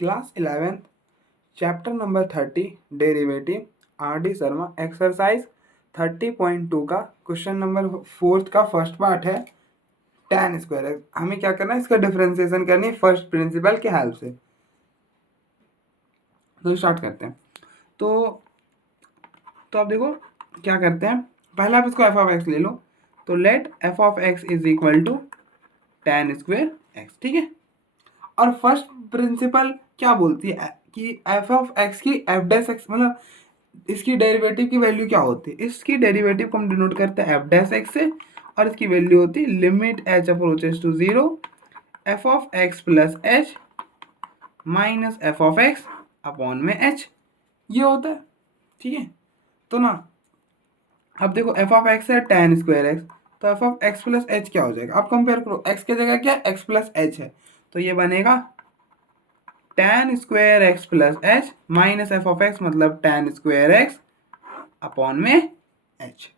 Class 11th chapter number 30 derivative R.D. Sharma exercise 30.2 का question number 4 का first part है tan square x. हमें क्या करना है, इसका डिफरेंशिएशन करनी है फर्स्ट प्रिंसिपल के हेल्प से। तो स्टार्ट करते हैं। तो आप देखो क्या करते हैं, पहले आप इसको एफ ऑफ एक्स ले लो। तो let f of x is equal to tan square x, ठीक है। और फर्स्ट प्रिंसिपल क्या बोलती है कि एफ ऑफ एक्स की एफ डैश एक्स मतलब इसकी डेरिवेटिव की वैल्यू क्या होती है। इसकी डेरिवेटिव को हम डिनोट करते हैं एफ डैश एक्स से, और इसकी वैल्यू होती है limit h approaches to zero f of x plus h minus f of x upon में एच, ये होता है, ठीक है। तो ना अब देखो एफ ऑफ एक्स है tan स्क्वायर एक्स, तो f of x plus h क्या हो जाएगा। अब कंपेयर करो, एक्स की जगह क्या एक्स प्लस एच है, तो ये बनेगा tan square x plus h minus f of x मतलब tan स्क्वायर एक्स अपॉन में एच,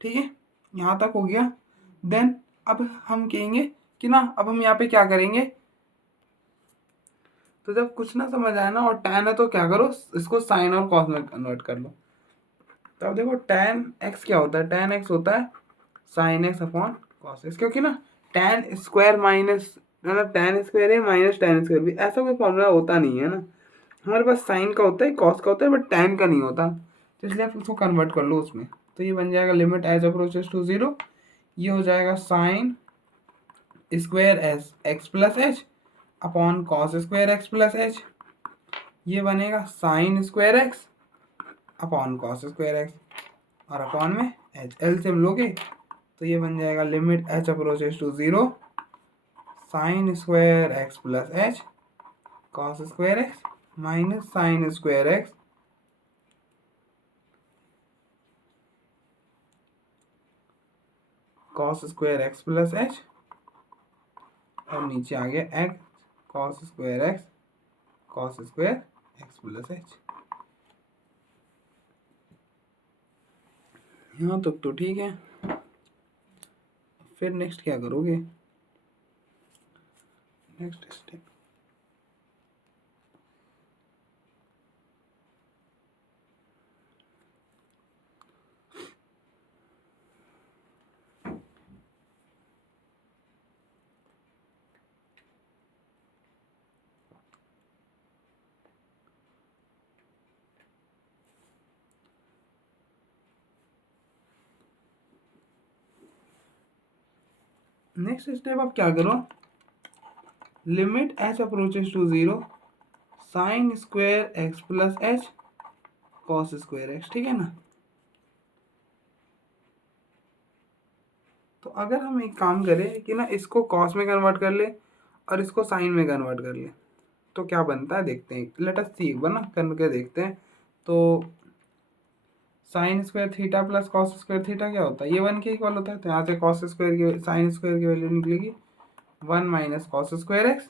ठीक है। यहाँ तक हो गया। देन अब हम कहेंगे कि ना अब हम यहाँ पे क्या करेंगे, तो जब कुछ ना समझ आए ना और tan है तो क्या करो, इसको साइन और कॉस में कन्वर्ट कर लो। तो अब देखो tan x क्या होता है, tan x होता है sign x upon cos x, क्योंकि ना tan स्क्वायर माइनस मतलब tan स्क्वायर है माइनस tan स्क्वायर भी, ऐसा कोई फॉर्मूला होता नहीं है ना। हमारे पास साइन का होता है, कॉस का होता है, बट tan का नहीं होता। तो इसलिए आप उसको कन्वर्ट कर लो उसमें। तो ये बन जाएगा limit h approaches to zero, ये हो जाएगा sine square s x plus h upon cos square x plus h, ये बनेगा sine square x upon cos square x और अपॉन में एच। एलसीएम लोगे तो ये बन जाएगा limit h approaches to zero sine square x plus h cos square x minus sine square x cos square x plus h और नीचे आ गया x cos square x plus H. यहाँ तक तो ठीक है। फिर नेक्स्ट क्या करोगे, नेक्स्ट स्टेप आप क्या करो, limit h approaches to zero sine square x plus h cos square x, ठीक है ना। तो अगर हम एक काम करें कि ना इसको कॉस में कन्वर्ट कर ले और इसको साइन में कन्वर्ट कर ले तो क्या बनता है देखते हैं। लेट अस सी बना करके देखते हैं। तो sine square theta plus cos square theta क्या होता है, ये 1 के इक्वल होता है। तो यहाँ से कॉस स्क्वायर की साइन स्क्वायर की वैल्यू निकलेगी 1 माइनस कॉस स्क्वायर एक्स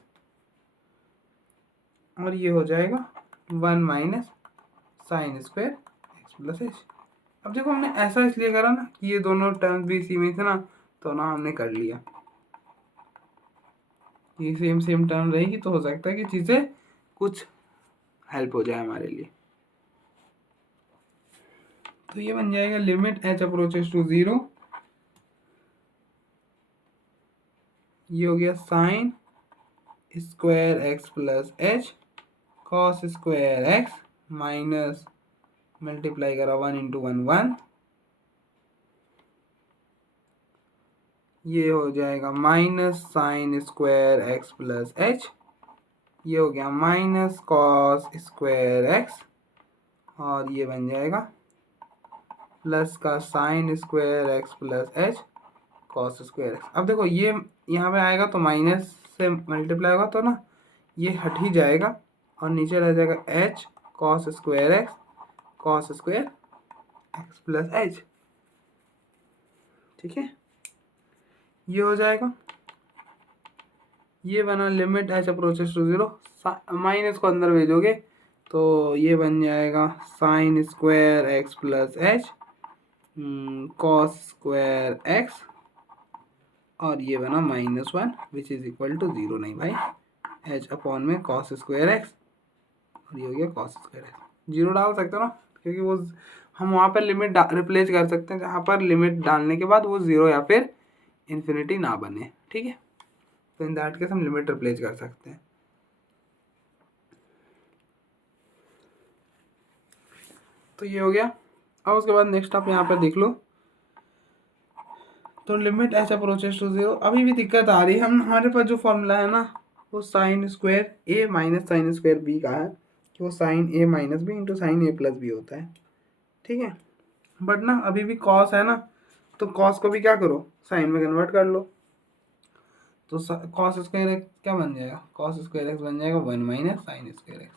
और ये हो जाएगा 1 minus sine square x plus h. अब देखो हमने ऐसा इसलिए करा ना कि ये दोनों टर्म्स भी इसी में थे ना, तो ना हमने कर लिया। ये सेम टर्म रहेगी तो हो सकता है कि चीज़ें कुछ हेल्प हो जाए हमारे लिए। तो ये बन जाएगा limit h approaches to zero, ये हो गया sine square x plus h cos square x minus multiply करा 1 इंटू 1 1, ये हो जाएगा minus sine square x plus h, ये हो गया माइनस कॉस स्क्वायर एक्स और ये बन जाएगा प्लस का sign square x plus h cos square x. अब देखो ये यहाँ पे आएगा तो माइनस से मल्टीप्लाई होगा तो ना ये हट ही जाएगा और नीचे रह जाएगा h cos square x plus h, ठीक है। ये हो जाएगा, ये बना limit h approaches to zero, minus को अंदर भेजोगे तो ये बन जाएगा sine square x plus h cos square x और ये बना -1 which is equal to zero. नहीं भाई एच अपॉन में कॉस स्क्वायर एक्स, और ये हो गया कॉस स्क्वायर एक्स। जीरो डाल सकते हो ना, क्योंकि वो हम वहाँ पर लिमिट रिप्लेस कर सकते हैं जहाँ पर लिमिट डालने के बाद वो जीरो या फिर इन्फिनिटी ना बने, ठीक है। तो इन दैट केस हम लिमिट रिप्लेस कर सकते हैं। तो ये हो गया। अब उसके बाद नेक्स्ट आप यहाँ पर देख लो, तो limit h approaches to zero. अभी भी दिक्कत आ रही है, हम हमारे पास जो फॉर्मूला है ना वो sign square a minus sine square B का है, कि वो sign a minus b into sine a plus B होता है, ठीक है। बट ना अभी भी कॉस है ना, तो कॉस को भी क्या करो, साइन में कन्वर्ट कर लो। तो कॉस स्क्वायर एक्स क्या बन जाएगा, कॉस स्क्वायर एक्स बन जाएगा 1 माइनस साइन स्क्वायर एक्स,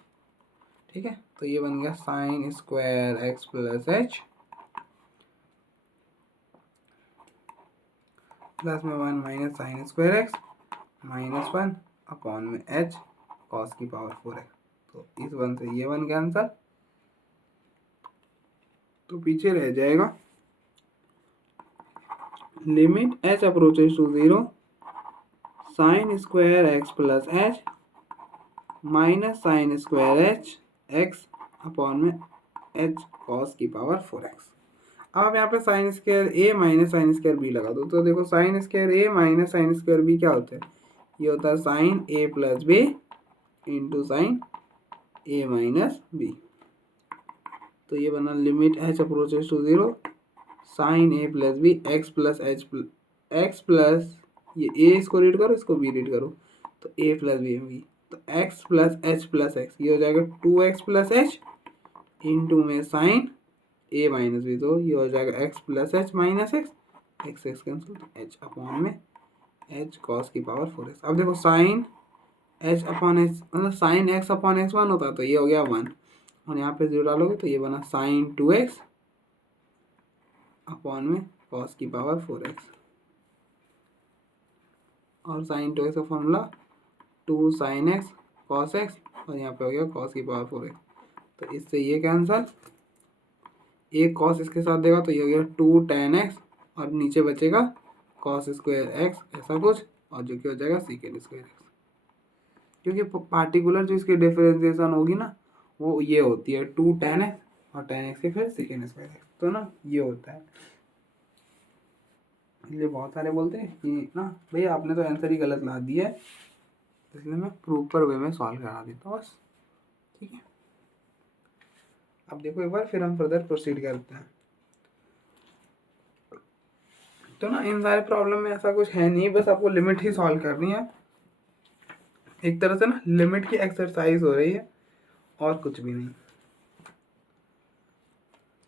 ठीक है। तो ये बन गया sine square x plus h plus में 1 minus sine square x minus 1 upon में एच कॉस की पावर 4 एक्स। तो इस 1 से ये 1 कैंसल, तो पीछे रह जाएगा limit h approaches to zero sine square x plus h minus sine square h x upon में एच कॉस की पावर 4 एक्स। अब आप यहाँ पे sine square a minus sine square b लगा दो, तो देखो sine square a minus sine square b क्या होता है, ये होता है sine a plus b into sine a minus b. तो ये बना limit h approaches to zero sine a plus b x plus x plus ये ए इसको रीड करो, इसको बी रीड करो, तो ए प्लस बी बी, तो एक्स प्लस एक्स ये हो जाएगा 2x प्लस एच इंटू में साइन ए माइनस बी, तो ये हो जाएगा x plus h minus x x cancel, तो एच अपॉन में एच कॉस की पावर 4x। अब देखो साइन एच अपॉन एच मतलब साइन एक्स अपॉन एक्स 1 होता है, तो ये हो गया 1, और यहाँ पे जीरो डालोगे तो ये बना साइन 2x अपॉन में कॉस की पावर 4x, और साइन 2x का formula 2 sine x cos x, और यहाँ पे हो गया कॉस की पावर 4x। तो इससे ये कैंसल, एक कॉस इसके साथ देगा तो ये हो गया 2 tan x, और नीचे बचेगा कॉस स्क्वायर एक्स ऐसा कुछ, और जो कि हो जाएगा सीकेंड स्क्वायर एक्स, क्योंकि पार्टिकुलर जो इसकी डिफरेंशिएशन होगी ना वो ये होती है 2 tan x और tan x के फिर सेकेंड स्क्वायर एक्स, तो ना ये होता है। इसलिए बहुत सारे बोलते हैं कि ना भैया आपने तो आंसर ही गलत ला दिया है, इसलिए मैं प्रॉपर वे में सॉल्व करा देता हूँ बस, ठीक है। अब देखो एक बार फिर हम फर्दर प्रोसीड करते हैं। तो ना इन सारे प्रॉब्लम में ऐसा कुछ है नहीं, बस आपको लिमिट ही सॉल्व करनी है, एक तरह से ना लिमिट की एक्सरसाइज हो रही है और कुछ भी नहीं,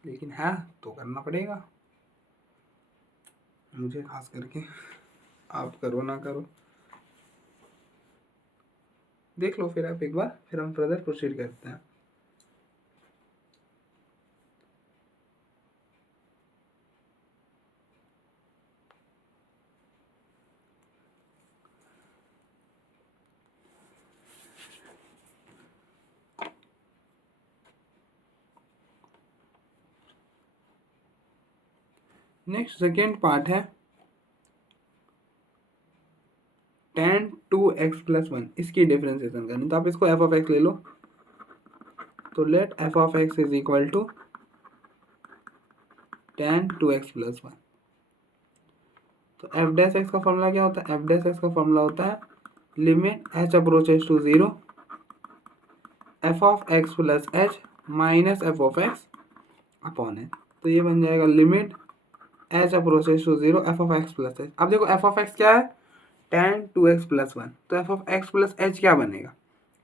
लेकिन है तो करना पड़ेगा मुझे खास करके, आप करो ना करो देख लो फिर आप एक बार, फिर हम फर्दर प्रोसीड करते हैं। नेक्स्ट सेकेंड पार्ट है tan 2x प्लस 1, इसकी डिफरेंशिएशन करनी, तो आप इसको एफ ऑफ एक्स ले लो, तो let f of x is equal to tan 2x plus 1। तो एफ डैश एक्स का फॉर्मूला क्या होता है, एफ डैश एक्स का फॉर्मूला होता है limit h approaches to zero f of x plus h minus f of x upon h. तो ये बन जाएगा limit h approaches to zero f of x plus h. अब देखो एफ ऑफ एक्स क्या है, tan 2x प्लस 1, तो f of x plus h क्या बनेगा,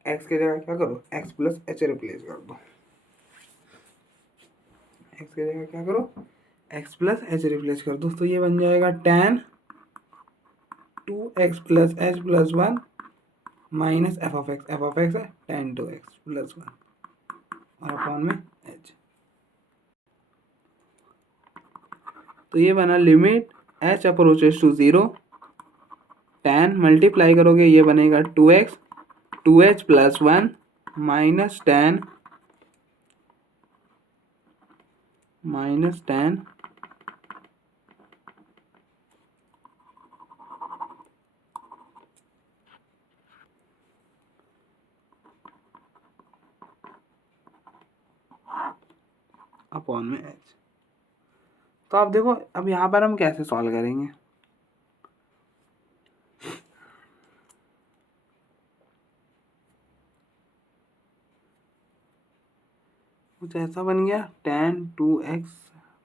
एक्स की जगह क्या करो एक्स प्लस एच रिप्लेस कर दो, एक्स की जगह क्या करो एक्स प्लस एच रिप्लेस कर दो, तो ये बन जाएगा tan 2x plus h plus 1 minus f of x है tan 2x प्लस 1 और अपॉन में एच। तो ये बना limit h approaches to zero tan multiply करोगे ये बनेगा 2x 2h plus 1 minus tan upon में एच। तो आप देखो अब यहाँ पर हम कैसे सॉल्व करेंगे। कुछ ऐसा बन गया tan 2x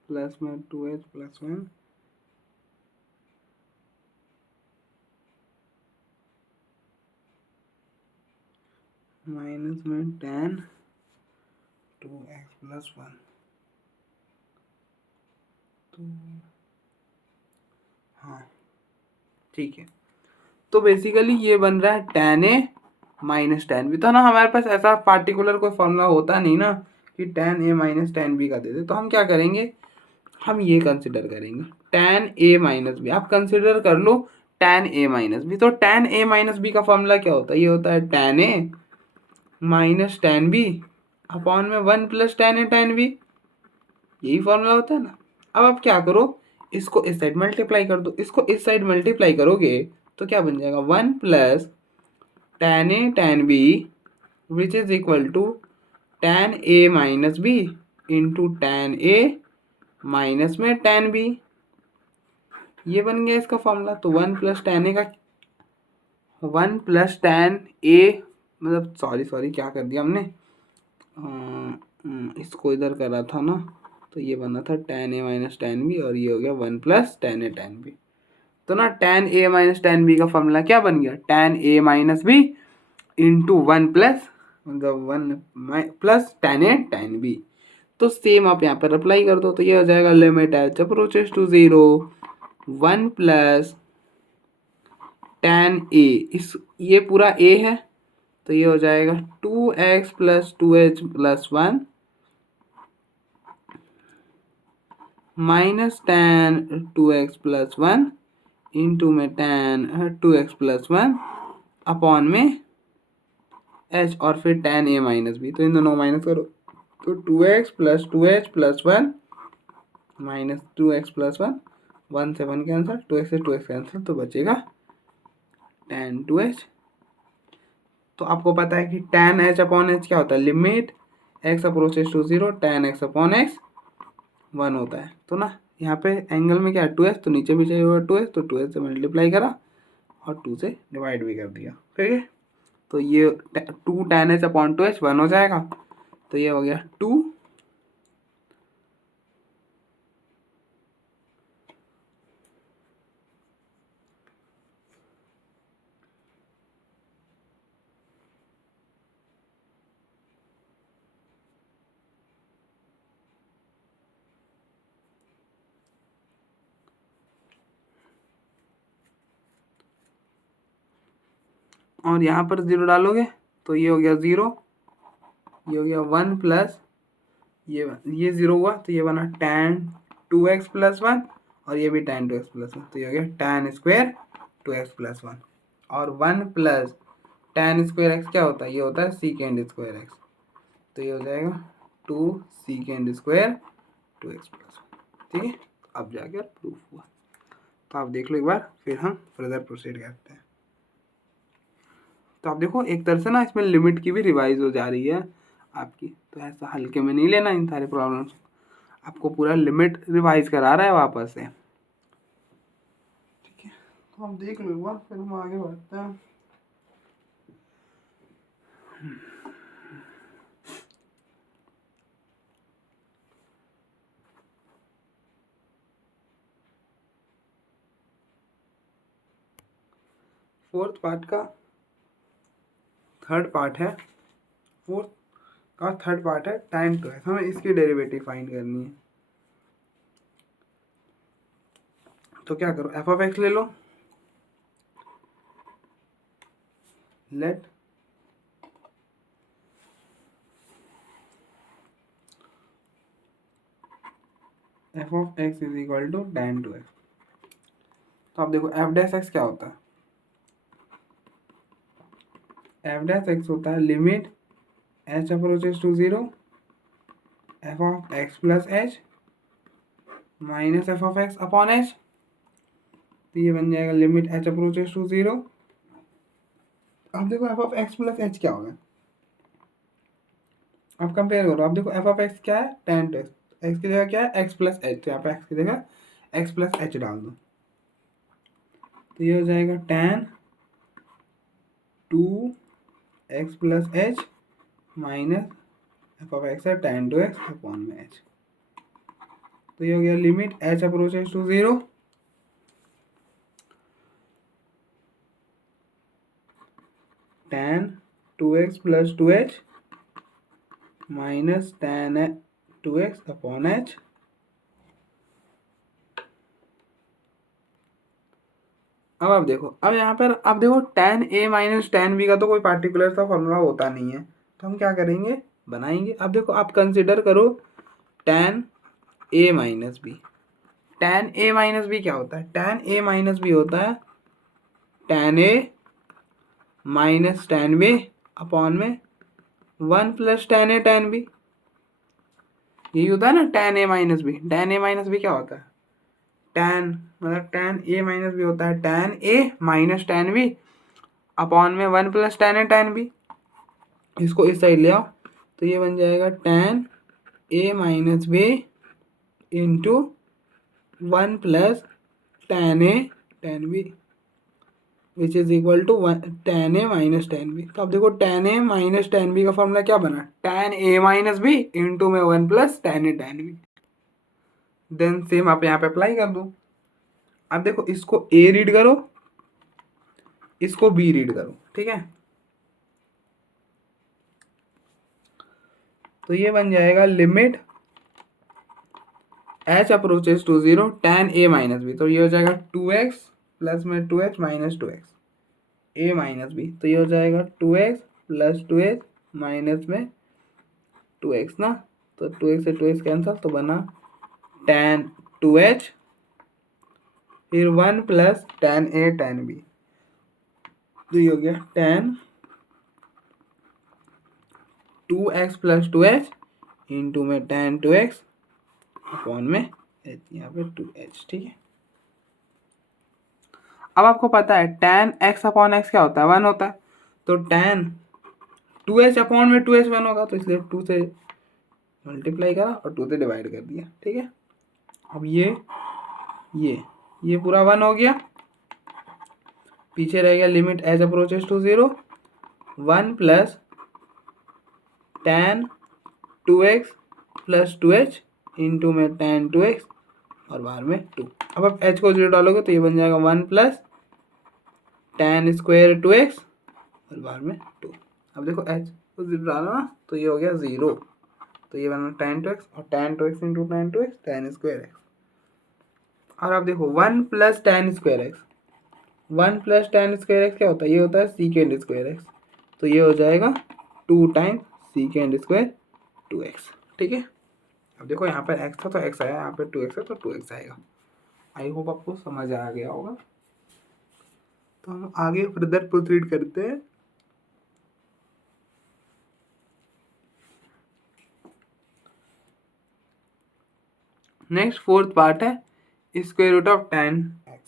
प्लस में 2h प्लस 1 माइनस में tan 2x प्लस 1। तो हाँ ठीक है, तो बेसिकली ये बन रहा है tan a minus tan b। तो ना हमारे पास ऐसा पार्टिकुलर कोई फॉर्मूला होता नहीं ना कि tan a minus tan b का दे दे। तो हम क्या करेंगे, हम ये कंसिडर करेंगे tan a माइनस बी। आप कंसिडर कर लो tan a माइनस बी। तो tan a माइनस बी का फॉर्मूला क्या होता है, ये होता है tan a minus tan b upon में 1 plus tan a tan b। यही फॉर्मूला होता है ना। अब आप क्या करो, इसको इस साइड मल्टीप्लाई कर दो, इसको इस साइड मल्टीप्लाई करोगे तो क्या बन जाएगा 1 plus tan a tan b which is equal to tan a minus b into tan a minus में tan b। ये बन गया इसका फॉर्मूला। तो 1 प्लस tan a का 1 प्लस tan a मतलब सॉरी क्या कर दिया हमने, इसको इधर करा था ना, तो ये बना था tan a minus tan b और ये हो गया 1 plus tan a tan b। तो ना tan a minus tan b का फॉर्मूला क्या बन गया, tan a minus b into 1 plus मतलब 1 plus tan a tan b। तो सेम आप यहाँ पर अप्लाई कर दो, तो ये हो जाएगा limit h approaches to 0 1 plus tan a, इस ये पूरा a है तो ये हो जाएगा 2x plus 2h plus 1 minus tan 2x plus 1 into में tan 2x प्लस 1 अपॉन में h और फिर tan a माइनस b। तो इन दोनों माइनस करो तो 2x plus 2h plus 1 minus 2x plus 1 1 से 1 कैंसिल 2x से 2x कैंसिल तो बचेगा tan 2h। तो आपको पता है कि tan h अपॉन h क्या होता है, limit x approaches to 0 tan x upon x 1 होता है। तो ना यहाँ पे एंगल में क्या है 2h, तो नीचे भी चाहिए होगा 2h, तो 2h से मल्टीप्लाई करा और 2 से डिवाइड भी कर दिया। ठीक है, तो ये 2 tan h अपॉन 2h 1 हो जाएगा। तो ये हो गया 2 और यहाँ पर 0 डालोगे तो ये हो गया 0, ये हो गया 1 प्लस ये 0 हुआ तो ये बना tan 2x प्लस 1 और ये भी tan 2x प्लस 1। तो ये हो गया tan स्क्वायर 2x प्लस 1 और 1 प्लस tan स्क्वायर x क्या होता है, ये होता है सीकेंड स्क्वायर x। तो ये हो जाएगा 2 सीकेंड स्क्वायर 2x प्लस 1। ठीक है, अब जाकर प्रूफ हुआ। तो आप देख लो एक बार, फिर हम फर्दर प्रोसीड करते हैं। तो आप देखो एक तरह से ना इसमें लिमिट की भी रिवाइज हो जा रही है आपकी। तो ऐसा हल्के में नहीं लेना इन सारे प्रॉब्लम्स, आपको पूरा लिमिट रिवाइज करा रहा है वापस से। ठीक है, तो हम देख लो एक बार, फिर हम आगे बढ़ते हैं। फोर्थ पार्ट का थर्ड पार्ट है, फोर्थ का थर्ड पार्ट है टाइम टू एक्स। हमें इसकी डेरिवेटिव फाइंड करनी है। तो क्या करो, एफ ऑफ एक्स ले लो, let f of x is equal to tan two x. तो आप देखो एफ डैश एक्स क्या होता है, एफ डैश एक्स होता है limit h approaches to 0 f of x plus h minus f of x upon h. तो ये बन जाएगा लिमिट एच अप्रोचेस टू 0। अब देखो f of x plus h क्या होगा, आप कंपेयर करो। आप देखो एफ ऑफ एक्स क्या है tan टू एक्स, एक्स की जगह क्या है, एक्स प्लस एच, तो यहाँ पे एक्स की जगह एक्स प्लस एच डाल दो, तो ये हो जाएगा tan 2x plus h minus f of x है tan 2x अपॉन में एच। तो ये हो गया limit h approaches to 0, tan 2x plus 2h minus tan 2x upon h. अब आप देखो, अब यहाँ पर आप देखो tan a minus tan b का तो कोई पार्टिकुलर सा फॉर्मूला होता नहीं है, तो हम क्या करेंगे, बनाएंगे। अब देखो आप कंसिडर करो tan a minus b. tan a minus b क्या होता है, tan a माइनस बी होता है tan a minus tan b upon में 1 plus tan a tan b। यही होता है ना tan a minus b. tan a minus b क्या होता है, tan मतलब tan a माइनस बी होता है tan a minus tan b upon में 1 plus tan a tan b। इसको इस साइड ले आओ, तो ये बन जाएगा tan a minus b into 1 plus tan a tan b which is equal to tan a minus tan b। तो अब देखो tan a minus tan b का फॉर्मूला क्या बना, tan a minus b into में 1 plus tan a tan b। Then same आप यहाँ पे अप्लाई कर दो। अब देखो इसको a रीड करो, इसको b रीड करो, ठीक है। तो ये बन जाएगा limit h approaches to 0 tan a minus b. तो ये हो जाएगा 2x प्लस में 2h minus 2x a minus b. तो ये हो जाएगा 2x प्लस 2h माइनस में 2x ना, तो 2x से 2x कैंसल, तो बना tan 2h फिर 1 plus tan a tan b। तो ये हो गया tan 2x plus 2h into में tan 2x अपॉन में h, यहाँ पे 2h, ठीक है। अब आपको पता है tan x अपॉन x क्या होता है, 1 होता है। तो tan 2h अपॉन में 2h 1 होगा, तो इसलिए 2 से मल्टीप्लाई करा और 2 से डिवाइड कर दिया, ठीक है। अब ये पूरा 1 हो गया, पीछे रह गया limit h approaches to 0 1 plus tan 2x plus 2h into में tan 2x और बाहर में 2। अब आप h को 0 डालोगे तो ये बन जाएगा 1 प्लस tan स्क्वायर 2x और बाहर में 2। अब देखो h को 0 डालो ना, तो ये हो गया 0, तो ये बना tan 2x और tan 2x into tan 2x tan square x। और आप देखो 1 plus tan square x, 1 plus tan square x क्या होता है, ये होता है सीकेंड स्क्वायर x। तो ये हो जाएगा 2 टाइम्स सीकेंड स्क्वायर 2x, ठीक है। अब देखो यहाँ पर x था तो x आया, यहाँ पर 2x है तो 2x आएगा। आई होप आपको समझ आ गया होगा। तो हम आगे फर्दर प्रोसीड करते हैं। नेक्स्ट फोर्थ पार्ट है square root of tan x।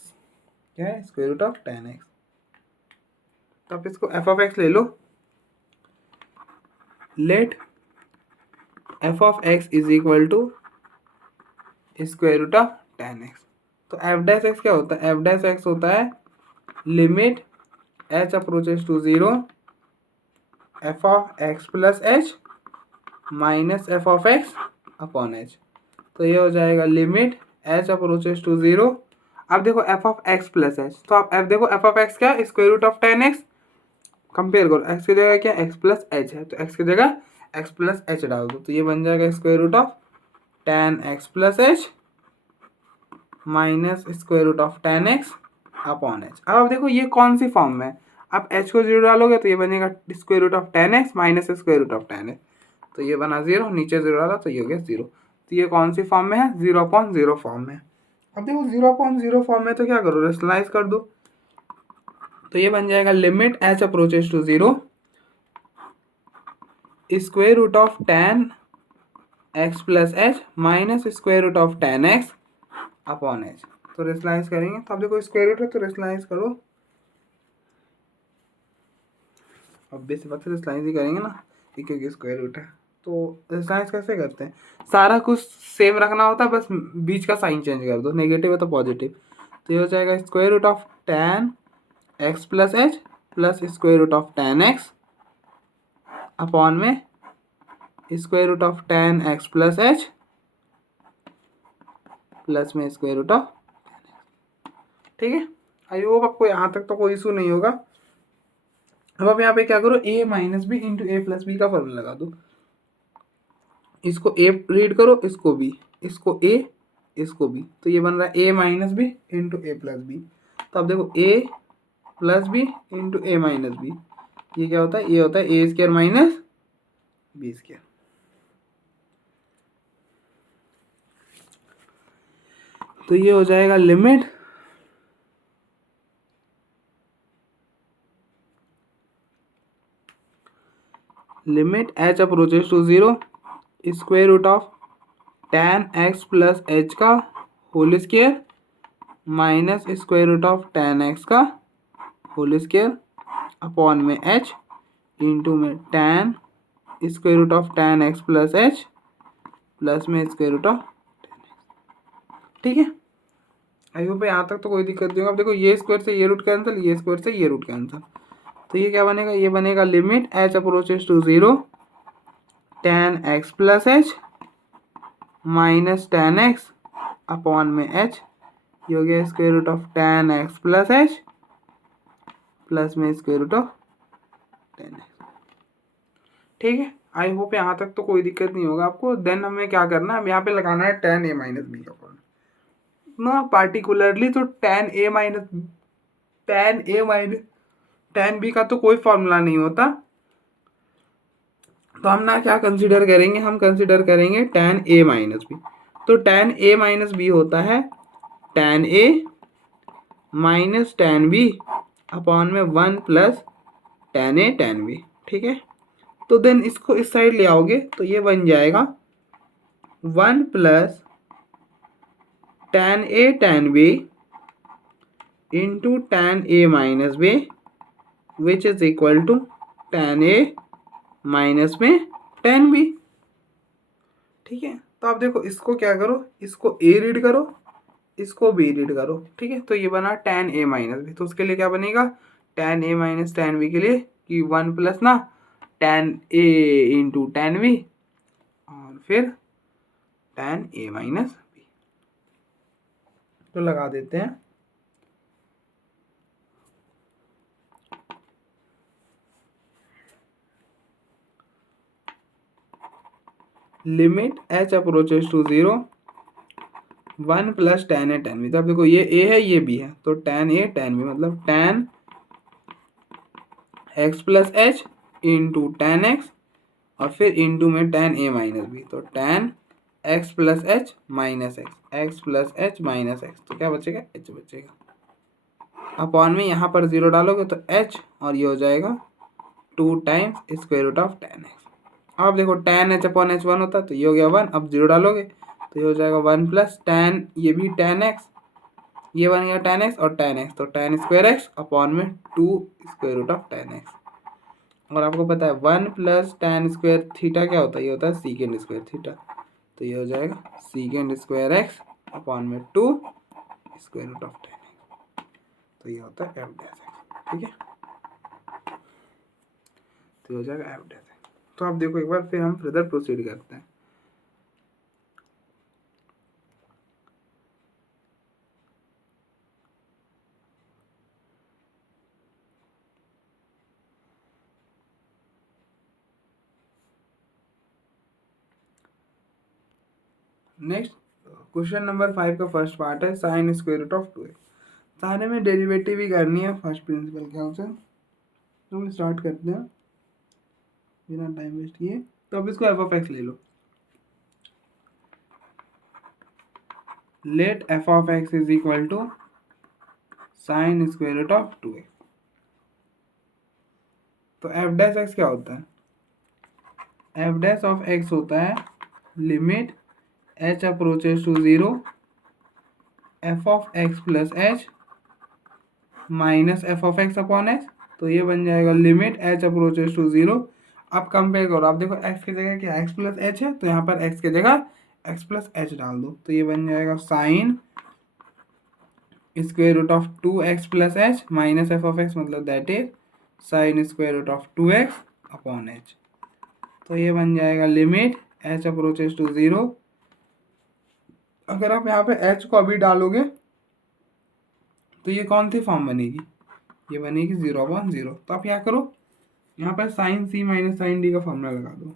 क्या है, square root of tan x। तो आप इसको f ऑफ x ले लो, let f of x is equal to square root of tan x। तो f डैश x क्या होता है, f डैश x होता है limit h approaches to 0 f of x plus h minus f of x upon h। तो ये हो जाएगा लिमिट h अप्रोचेस टू 0। अब देखो f of x plus h, तो आप f देखो f ऑफ x क्या, square root of tan x। Compare करो, x की जगह क्या x प्लस h है, तो x की जगह x प्लस h डाल दो, तो ये बन जाएगा square root of tan x plus h minus square root of tan x upon h। अब आप देखो ये कौन सी फॉर्म में है, आप h को 0 डालोगे तो ये बनेगा square root of tan x minus square root of tan x। तो ये बना 0, नीचे 0 डाला तो ये हो गया 0। तो ये कौन सी फॉर्म में है, 0/0 फॉर्म में। अब देखो 0/0 फॉर्म में तो क्या करो, रेशनलाइज कर दो। तो ये बन जाएगा limit h approaches to 0 square root of tan x plus h minus square root of tan x upon h। तो रेशनलाइज करेंगे, तो अब देखो स्क्वायर रूट है तो रेशनलाइज करो। अब बेसिक बात से रेशनलाइज ही करेंगे ना, क्योंकि स्क्वायर रूट है। तो साइंस कैसे करते हैं, सारा कुछ सेम रखना होता है, बस बीच का साइन चेंज कर दो, नेगेटिव है तो पॉजिटिव। तो ये हो जाएगा square root of tan x plus h plus square root of tan x upon में square root of tan x plus h plus में स्क्वायर रूट ऑफ। ठीक है, आई होप आपको यहाँ तक तो कोई इशू नहीं होगा। अब आप यहाँ पे क्या करो, a minus b into a plus b का फॉर्मूला लगा दो। इसको a रीड करो, इसको b, इसको a, इसको b, तो ये बन रहा है a minus b into a plus b. तो अब देखो a plus b into a minus b, ये क्या होता है, ये होता है a square minus b square. तो ये हो जाएगा limit h approaches to 0 square root of tan x plus h का whole square minus square root of tan x का होल स्क्वायर अपॉन में h इंटू में tan square root of tan x plus h plus में square root of. ठीक है, I hope यहाँ तक तो कोई दिक्कत नहीं होगा। अब देखो ये स्क्वायर से ये रूट कैंसिल, ये स्क्वायर से ये रूट कैंसिल, तो ये क्या बनेगा, ये बनेगा limit h approaches to 0 tan x plus h minus tan x upon में h, ये हो गया square root of tan x plus h plus में square root of tan x। ठीक है, आई होप यहाँ तक तो कोई दिक्कत नहीं होगा आपको। देन हमें क्या करना है, अब यहाँ पे लगाना है tan a माइनस बी का फॉर्मूला ना, पार्टिकुलरली तो tan a minus tan b का तो कोई फॉर्मूला नहीं होता। तो हम ना क्या कंसीडर करेंगे, हम कंसीडर करेंगे tan a माइनस बी। तो tan a माइनस बी होता है tan a minus tan b upon में 1 plus tan a tan b। ठीक है, तो देन इसको इस साइड ले आओगे तो ये बन जाएगा 1 plus tan a tan b into tan a minus b which is equal to tan a minus में tan b। ठीक है, तो आप देखो इसको क्या करो, इसको a रीड करो, इसको b रीड करो। ठीक है, तो ये बना tan a माइनस b, तो उसके लिए क्या बनेगा, tan a minus tan b के लिए कि 1 प्लस ना tan a into tan b और फिर tan a माइनस b। तो लगा देते हैं, limit h approaches to 0 1 plus tan a tan b। तो अब देखो ये a है ये b है, तो tan a tan b मतलब tan x plus H into tan x और फिर इंटू में tan a माइनस b, तो tan x plus h minus x plus h minus x, तो क्या बचेगा, h बचेगा अपॉन में यहाँ पर 0 डालोगे तो h और ये हो जाएगा 2 times square root of tan x। अब देखो tan h अपॉन h 1 होता है, तो ये हो गया 1, अब 0 डालोगे तो ये हो जाएगा 1 प्लस tan, ये भी tan x, ये बन गया tan x और tan x, तो tan स्क्वायर x अपॉन में 2 square root of tan x। और आपको पता है 1 प्लस tan स्क्वायर थीटा क्या होता है, ये होता है सीकेंड स्क्वायर थीटा, तो ये हो जाएगा सीकेंड स्क्वायर x अपॉन में 2 square root of tan x, तो ये होता है f डैश x। ठीक है, तो हो जाएगा f डैश x। तो आप देखो एक बार फिर हम फर्दर प्रोसीड करते हैं। नेक्स्ट क्वेश्चन नंबर 5 का फर्स्ट पार्ट है sine square root of 2x। सारे में डेरिवेटिव ही करनी है फर्स्ट प्रिंसिपल के हिसाब से, तो हम स्टार्ट करते हैं बिना टाइम वेस्ट किए। तो अब इसको एफ ऑफ एक्स ले लो, let f of x is equal to sine square root of 2x। तो एफ डैश एक्स क्या होता है, एफ डैश ऑफ एक्स होता है limit h approaches to 0 f of x plus h minus f of x upon h, तो ये बन जाएगा लिमिट h अप्रोचेस टू 0 अब कंपेयर करो, आप देखो x की जगह क्या x प्लस एच है, तो यहाँ पर x की जगह x प्लस एच डाल दो, तो ये बन जाएगा sine square root of 2x plus h minus f of x, मतलब that is sine square root of 2x upon h. तो ये बन जाएगा लिमिट h अप्रोचेस टू 0। अगर आप यहाँ पे h को अभी डालोगे तो ये कौन सी फॉर्म बनेगी, ये बनेगी 0/0। तो आप क्या करो, यहाँ पर sign c minus sign D का फॉर्मूला लगा दो।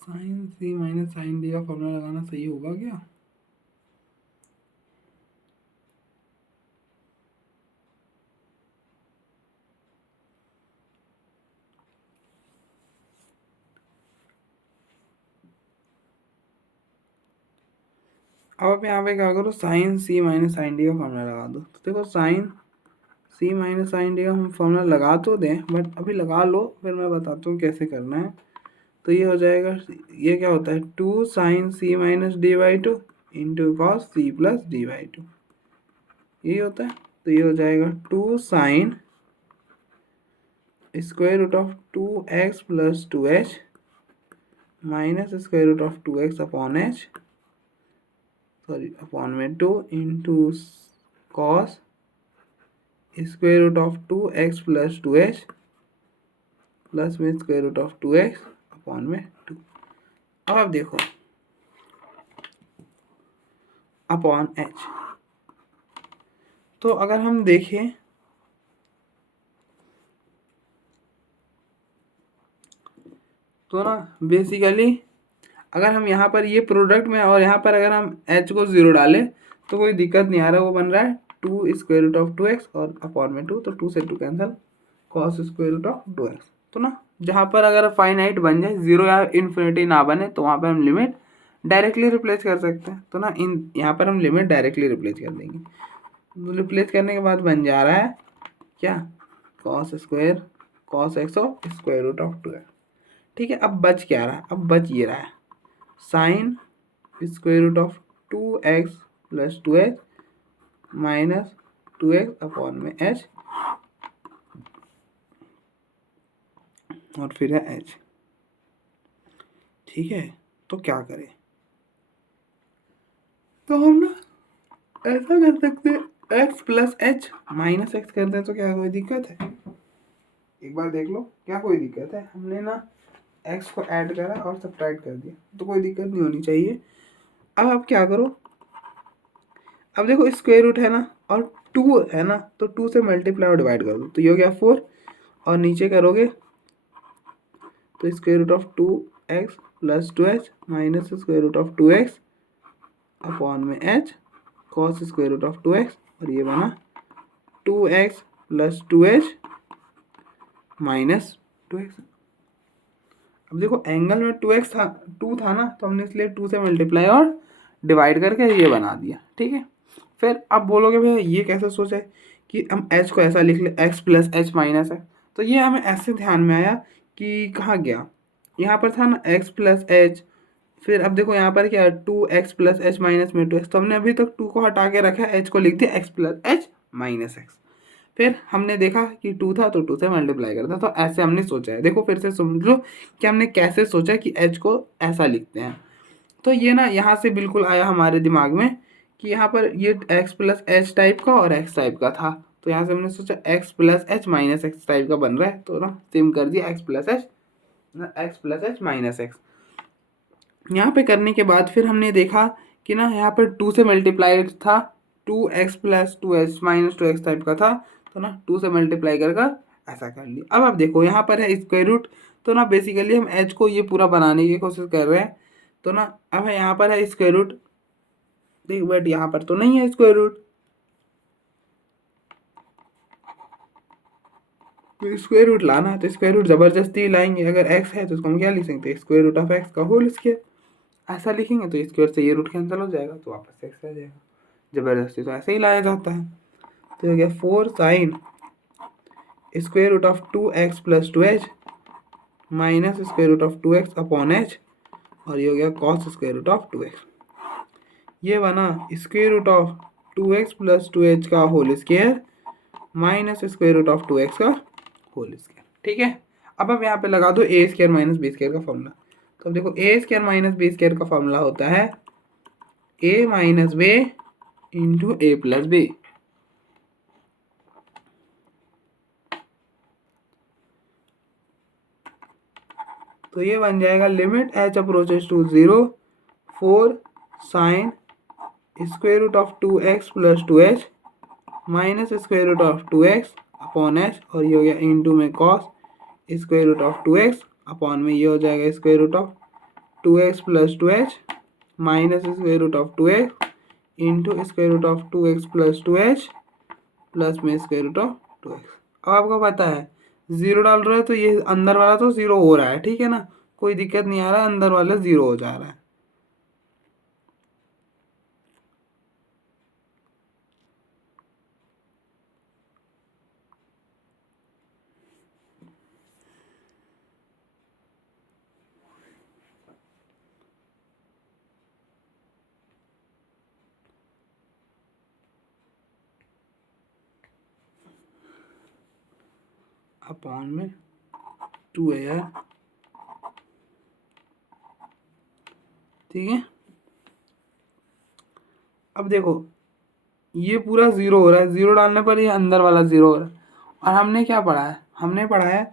Sign c minus sign D का फॉर्मूला लगाना सही होगा क्या? अब आप यहाँ पे क्या करो, sign c minus sign D का फॉर्मूला लगा दो। तो देखो sign c minus sign D का हम फॉर्मूला लगा तो दें, बट अभी लगा लो, फिर मैं बताता हूँ कैसे करना है। तो ये हो जाएगा, ये क्या होता है, 2 sine c minus d by two into cos c plus d by two, यही होता है। तो ये हो जाएगा 2 sine square root of 2x plus 2h minus square root of 2x upon h, sorry upon में 2 into cos square root of 2x plus 2h plus में square root of 2x upon में 2। अब आप देखो अपॉन h, तो अगर हम देखें तो ना बेसिकली अगर हम यहाँ पर ये प्रोडक्ट में और यहाँ पर अगर हम h को 0 डालें तो कोई दिक्कत नहीं आ रहा, वो बन रहा है 2 स्क्वायर रूट ऑफ 2x और अपॉन में 2, तो 2 से 2 cancel, cos square root of 2x। तो ना जहाँ पर अगर फाइनाइट बन जाए, 0 या इन्फिनिटी ना बने, तो वहाँ पर हम लिमिट डायरेक्टली रिप्लेस कर सकते हैं। तो ना इन यहाँ पर हम लिमिट डायरेक्टली रिप्लेस कर देंगे। रिप्लेस करने के बाद बन जा रहा है क्या, cos square cos x of square root of 2x। ठीक है, अब बच क्या रहा है, अब बच ये रहा है sine square root of 2x plus 2h minus 2x upon में h और फिर है h। ठीक है, तो क्या करें, तो हम ना ऐसा कर सकते हैं, x plus h minus x कर दें, तो क्या कोई दिक्कत है? एक बार देख लो, क्या कोई दिक्कत है? हमने ना x को ऐड करा और सब्ट्रैक्ट कर दिया, तो कोई दिक्कत नहीं होनी चाहिए। अब आप क्या करो, अब देखो स्क्वायर रूट है ना और 2 है ना, तो 2 से मल्टीप्लाई और डिवाइड कर दो, तो ये हो गया 4, और नीचे करोगे तो square root of 2x plus 2h minus square root of 2x upon में h cos square root of 2x, और ये बना 2x plus 2h minus 2x। अब देखो एंगल में 2x था, 2 था ना, तो हमने इसलिए 2 से मल्टीप्लाई और डिवाइड करके ये बना दिया। ठीक है, फिर अब बोलोगे भैया ये कैसे सोचा है कि हम h को ऐसा लिख ले, x प्लस एच माइनस है, तो ये हमें ऐसे ध्यान में आया कि कहाँ गया, यहाँ पर था ना x प्लस एच, फिर अब देखो यहाँ पर क्या है 2x प्लस एच माइनस में 2x, तो हमने अभी तक 2 को हटा के रखा है, h को लिख दिया x plus h minus x. फिर हमने देखा कि 2 था तो 2 से मल्टीप्लाई करता, तो ऐसे हमने सोचा है। देखो फिर से समझ लो कि हमने कैसे सोचा कि h को ऐसा लिखते हैं। तो ये ना यहाँ से बिल्कुल आया हमारे दिमाग में कि यहाँ पर ये x प्लस एच टाइप का और x टाइप का था, तो यहाँ से हमने सोचा x plus h minus x type का बन रहा है, तो ना सेम कर दिया x plus h minus x. यहाँ पे करने के बाद फिर हमने देखा कि ना यहाँ पर 2 से मल्टीप्लाई था, 2x plus 2h minus 2x type का था, तो ना 2 से मल्टीप्लाई कर ऐसा कर लिया। अब आप देखो यहाँ पर है स्क्वायर रूट, तो ना बेसिकली हम h को ये पूरा बनाने की कोशिश कर रहे हैं, तो ना अब यहाँ पर है स्क्वायर रूट, देख बट यहाँ पर तो नहीं है स्क्वायर रूट, तो स्क्वायर रूट लाना है तो स्क्वायर रूट जबरदस्ती लाएंगे। अगर x है तो उसको हम क्या लिख सकते हैं, स्क्वायर रूट ऑफ x का होल स्क्वायर, ऐसा लिखेंगे तो स्क्वायर से ये रूट कैंसिल हो जाएगा, तो वापस से x आ जाएगा। जबरदस्ती तो ऐसे ही लाया जाता है। तो हो गया 4 sine square root of 2x plus 2h minus square root of 2x upon h, और ये हो गया cos square root of 2x। ये बना square root of 2x plus 2h का whole square minus square root of 2x का whole square. ठीक है। अब आप यहाँ पे लगा दो a square minus b square का फॉर्मूला। तो अब देखो a square minus b square का फॉर्मूला होता है a minus b into a plus b. तो ये बन जाएगा limit h approaches to 0 4 sine square root of 2x plus 2h minus square root of 2x upon h, और ये हो गया इंटू में cos square root of 2x upon में ये हो जाएगा square root of 2x plus 2h minus square root of 2x into square root of 2x plus 2h plus में स्क्वायर रूट ऑफ 2x। अब आपको पता है जीरो डाल रहे हो तो ये अंदर वाला तो जीरो हो रहा है, ठीक है ना, कोई दिक्कत नहीं आ रहा, अंदर वाला जीरो हो जा रहा है। अपॉन में 2 है यार, ठीक है। अब देखो ये पूरा जीरो हो रहा है, जीरो डालने पर ये अंदर वाला जीरो हो रहा है। और हमने क्या पढ़ा है, हमने पढ़ा है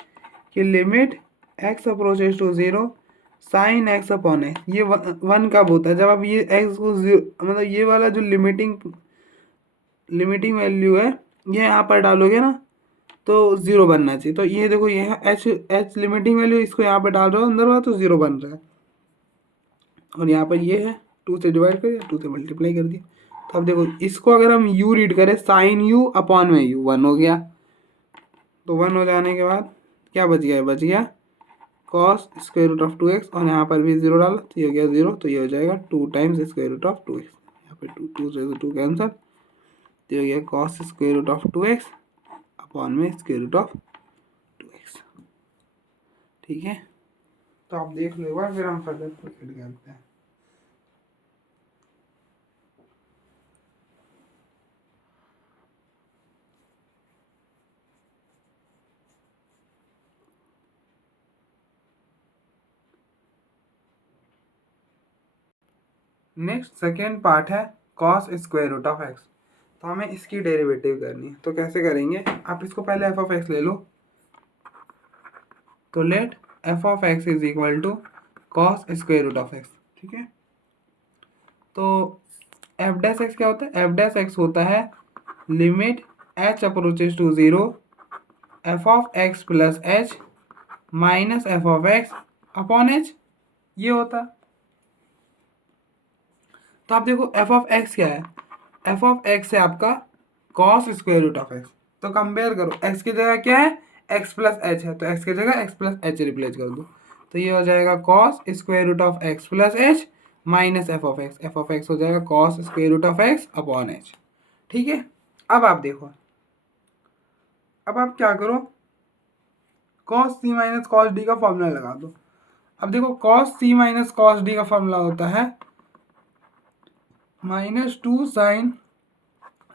कि limit x approaches to 0 sine x upon x, ये वन कब होता है, जब आप ये एक्स को मतलब ये वाला जो लिमिटिंग वैल्यू है ये यहाँ पर डालोगे ना तो जीरो बनना चाहिए। तो ये देखो ये एच लिमिटिंग वैल्यू, इसको यहाँ पे डाल रहे हो अंदर वाला तो जीरो बन रहा है, और यहाँ पर ये है 2 से डिवाइड कर दिया, 2 से मल्टीप्लाई कर दिया। तो अब देखो इसको अगर हम u रीड करें साइन u अपॉन में u 1 हो गया। तो 1 हो जाने के बाद क्या बच गया, बच गया cos square root of 2x, और यहाँ पर भी जीरो डाला तो ये हो गया जीरो, तो ये हो जाएगा 2 times square root of 2x। यहाँ पे 2 से 2 कैंसल, तो ये हो गया cos square root of 2x upon में स्क्वायर रूट ऑफ 2x, ठीक है। तो आप देख लो एक बार, फिर हम फर्दर प्रोसीड करते हैं। नेक्स्ट सेकेंड पार्ट है cos square root of x. तो हमें इसकी डेरिवेटिव करनी है, तो कैसे करेंगे, आप इसको पहले एफ ऑफ एक्स ले लो। तो let f of x is equal to cos square root of x, ठीक है। तो एफ डैश एक्स क्या होता है, एफ डैश एक्स होता है limit h approaches to 0 f of x plus h minus f of x upon h, ये होता है। तो आप देखो एफ ऑफ एक्स क्या है, एफ ऑफ एक्स है आपका cos square root of x. तो कंपेयर करो, एक्स की जगह क्या है, एक्स प्लस एच है, तो एक्स की जगह एक्स प्लस एच रिप्लेस कर दो, तो ये हो जाएगा cos square root of x plus h minus f of x हो जाएगा cos square root of x upon h, ठीक है। अब आप देखो, अब आप क्या करो, cos c minus cos d का फॉर्मूला लगा दो। अब देखो cos c minus cos d का फॉर्मूला होता है -2 sine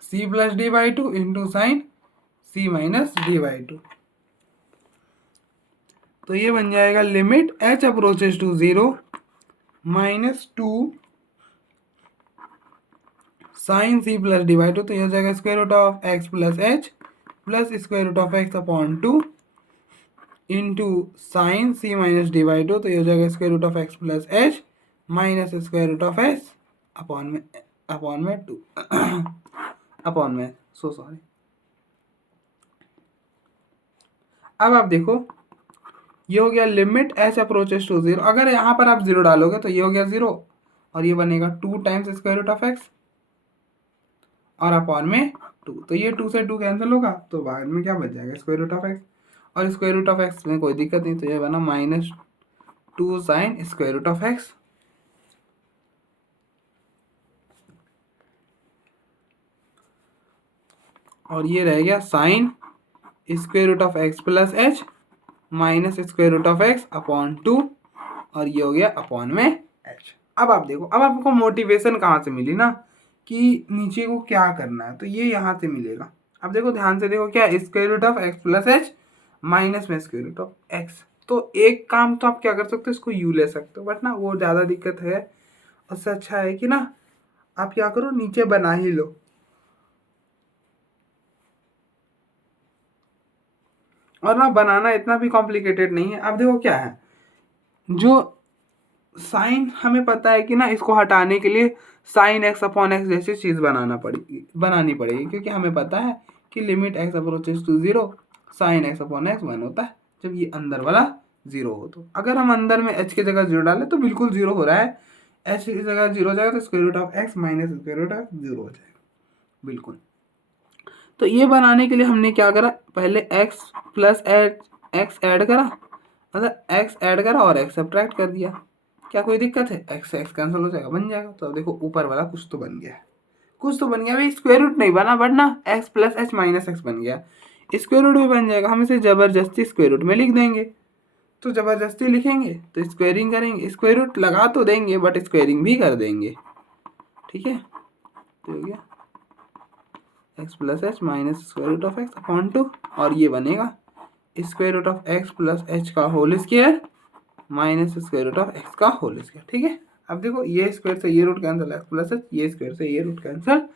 c plus d by 2 इंटू sine c minus d by 2। तो ये बन जाएगा limit h approaches to 0 -2 sine c plus d by 2, तो ये हो जाएगा square root of x plus h plus square root of x upon 2 इंटू sine c minus d by 2, तो ये हो जाएगा square root of x plus h minus square root of x upon में 2 अपॉन में, सो सॉरी। अब आप देखो ये हो गया लिमिट एच अप्रोचेस टू 0, अगर यहाँ पर आप 0 डालोगे तो ये हो गया 0, और ये बनेगा 2 times square root of x और अपॉन में 2, तो ये 2 से 2 कैंसिल होगा, तो बाद में क्या बच जाएगा स्क्वायर रूट ऑफ एक्स, और स्क्वायर रूट ऑफ एक्स में कोई दिक्कत नहीं, तो ये बना -2 sine square root of x, और ये रह गया sine square root of x plus h minus square root of x upon 2, और ये हो गया अपॉन में एच। अब आप देखो, अब आपको मोटिवेशन कहाँ से मिली ना कि नीचे को क्या करना है, तो ये यहाँ से मिलेगा। अब देखो ध्यान से देखो, क्या square root of x plus h minus में स्क्वायर रूट ऑफ एक्स। तो एक काम तो आप क्या कर सकते हो, इसको यू ले सकते हो, बट ना वो ज़्यादा दिक्कत है। उससे अच्छा है कि ना आप क्या करो, नीचे बना ही लो। और ना बनाना इतना भी कॉम्प्लिकेटेड नहीं है। अब देखो क्या है, जो साइन हमें पता है कि ना इसको हटाने के लिए साइन एक्स अपॉन एक्स जैसी चीज़ बनानी पड़ेगी, क्योंकि हमें पता है कि limit x approaches to zero sine x upon x 1 होता है जब ये अंदर वाला जीरो हो। तो अगर हम अंदर में एच की जगह जीरो डालें तो बिल्कुल जीरो हो रहा है, एच की जगह जीरो हो जाएगा तो square root of x minus square root of zero हो जाएगा बिल्कुल। तो ये बनाने के लिए हमने क्या करा, पहले एक्स प्लस एक्स ऐड करा, मतलब एक्स ऐड करा और एक्स सब्ट्रैक्ट कर दिया। क्या कोई दिक्कत है, एक्स एक्स कैंसिल हो जाएगा, बन जाएगा। तो अब देखो ऊपर वाला कुछ तो बन गया है, कुछ तो बन गया भाई। स्क्वायर रूट नहीं बना बट ना x plus h minus x बन गया, स्क्वायर रूट भी बन जाएगा। हम इसे जबरदस्ती स्क्वायर रूट में लिख देंगे। तो जबरदस्ती लिखेंगे तो स्क्वायरिंग करेंगे, स्क्वायर रूट लगा तो देंगे बट स्क्वायरिंग भी कर देंगे। ठीक है, तो हो गया x plus h minus square root of x upon 2, और ये बनेगा square root of x plus h का whole square minus square root of x का होल स्क्वायर। ठीक है, अब देखो ये स्क्वायर से ये root cancel, x plus h, ये स्क्वायर से ये रूट कैंसिल,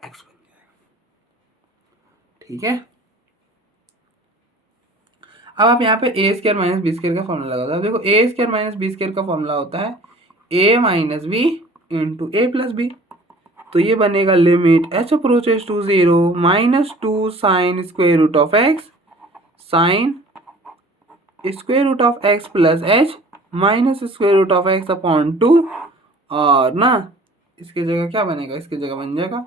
एक्स बन जाएगा। ठीक है, अब आप यहाँ पे a square minus b square का फॉर्मूला लगा दो। अब देखो a square minus b square का फॉर्मूला होता है a minus b into a plus b. तो ये बनेगा limit h approaches to zero minus two sine square root of x sine square root of x plus h minus square root of x upon 2, और ना इसकी जगह क्या बनेगा, इसकी जगह बन जाएगा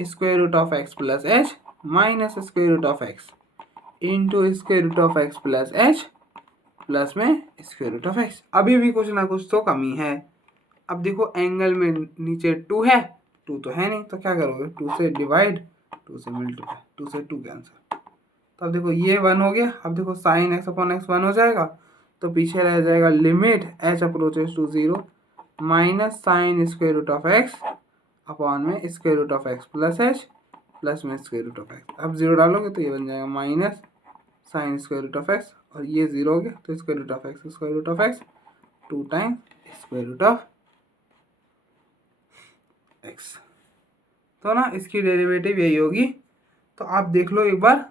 square root of x plus h minus square root of x into square root of x plus h plus में स्क्वायर रूट ऑफ एक्स। अभी भी कुछ ना कुछ तो कमी है। अब देखो एंगल में नीचे 2 है, 2 तो है नहीं, तो क्या करोगे, 2 से डिवाइड, 2 से मल्टीप्लाई, 2 से 2 कैंसिल। तो अब देखो ये 1 हो गया। अब देखो साइन एक्स अपॉन एक्स 1 हो जाएगा, तो पीछे रह जाएगा limit h approaches to zero minus sine square root of x upon में square root of x plus h plus में स्क्वायर रूट ऑफ एक्स। अब जीरो डालोगे तो ये बन जाएगा minus sine square root of x, और ये जीरो हो गया तो square root of x square root of x 2 times square root of x. तो ना इसकी डेरिवेटिव यही होगी। तो आप देख लो एक बार,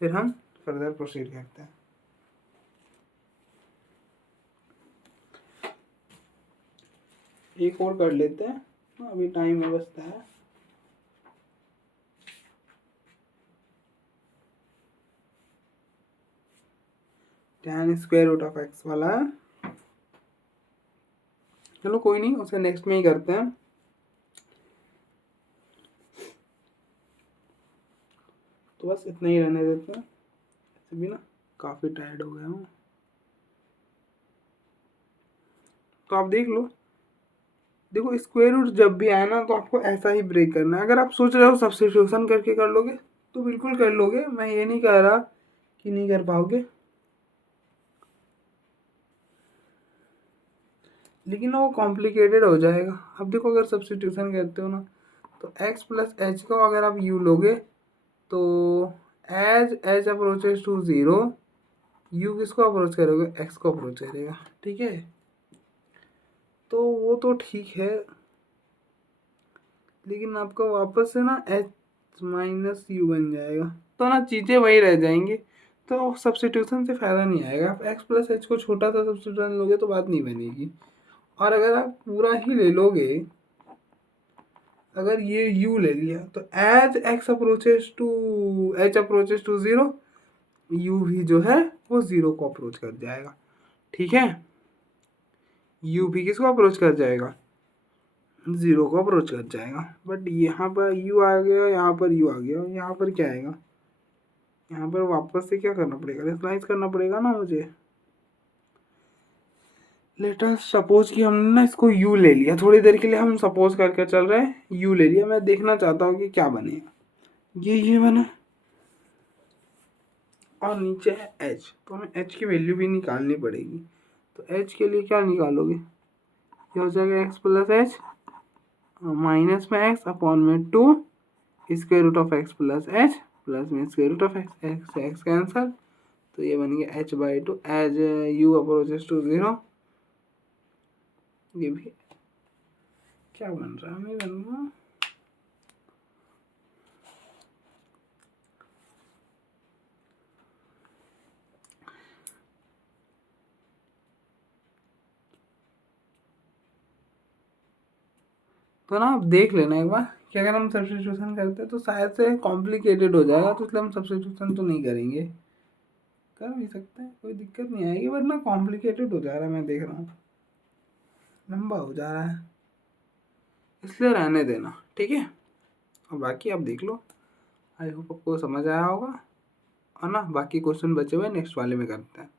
फिर हम फर्दर प्रोसीड करते हैं। एक और कर लेते हैं, अभी टाइम में बचता है। tan square root of x वाला, चलो कोई नहीं, उसे नेक्स्ट में ही करते हैं। तो बस इतना ही रहने देते हैं, ऐसे भी ना काफ़ी टायर्ड हो गया हूँ। तो आप देख लो, देखो स्क्वायर रूट जब भी आए ना तो आपको ऐसा ही ब्रेक करना है। अगर आप सोच रहे हो सब्स्टिट्यूशन करके कर लोगे तो बिल्कुल कर लोगे, मैं ये नहीं कह रहा कि नहीं कर पाओगे, लेकिन वो कॉम्प्लिकेटेड हो जाएगा। अब देखो अगर सब्स्टिट्यूशन करते हो ना तो x प्लस एच को अगर आप u लोगे तो as h approaches to zero u किसको अप्रोच करोगे, x को अप्रोच करेगा। ठीक है, तो वो तो ठीक है, लेकिन आपको वापस से ना h माइनस यू बन जाएगा, तो ना चीज़ें वही रह जाएंगी। तो सब्स्टिट्यूशन से फ़ायदा नहीं आएगा। आप x प्लस एच को छोटा सा सब्स्टिट्यूशन लोगे तो बात नहीं बनेगी। और अगर आप पूरा ही ले लोगे, अगर ये u ले लिया तो as x approaches to h approaches to zero u भी जो है वो ज़ीरो को अप्रोच कर जाएगा। ठीक है, u भी किसको अप्रोच कर जाएगा, ज़ीरो को अप्रोच कर जाएगा। बट यहाँ पर u आ गया, यहाँ पर u आ गया, यहाँ पर क्या आएगा, यहाँ पर वापस से क्या करना पड़ेगा, रेशनलाइज करना पड़ेगा ना मुझे। लेट अस सपोज कि हमने ना इसको u ले लिया, थोड़ी देर के लिए हम सपोज करके चल रहे हैं, u ले लिया। मैं देखना चाहता हूँ कि क्या बनेगा। ये बना, और नीचे है h, तो हमें h की वैल्यू भी निकालनी पड़ेगी। तो h के लिए क्या निकालोगे, ये हो जाएगा x प्लस एच माइनस में x अपॉन में 2 square root of x plus h plus में square root of x x cancel, तो ये बन गया h/2 as u approaches to 0। ये भी क्या बन रहा है, नहीं बन रहा। तो ना आप देख लेना एक बार कि अगर हम सब्स्टिट्यूशन करते हैं तो शायद से कॉम्प्लिकेटेड हो जाएगा, तो इसलिए हम सब्स्टिट्यूशन तो नहीं करेंगे। कर भी सकते हैं, कोई दिक्कत नहीं आएगी, बट ना कॉम्प्लिकेटेड हो जा रहा है, मैं देख रहा हूँ लंबा हो जा रहा है, इसलिए रहने देना, ठीक है। और बाकी आप देख लो, आई होप आपको समझ आया होगा। और ना बाकी क्वेश्चन बचे हुए नेक्स्ट वाले में करते हैं।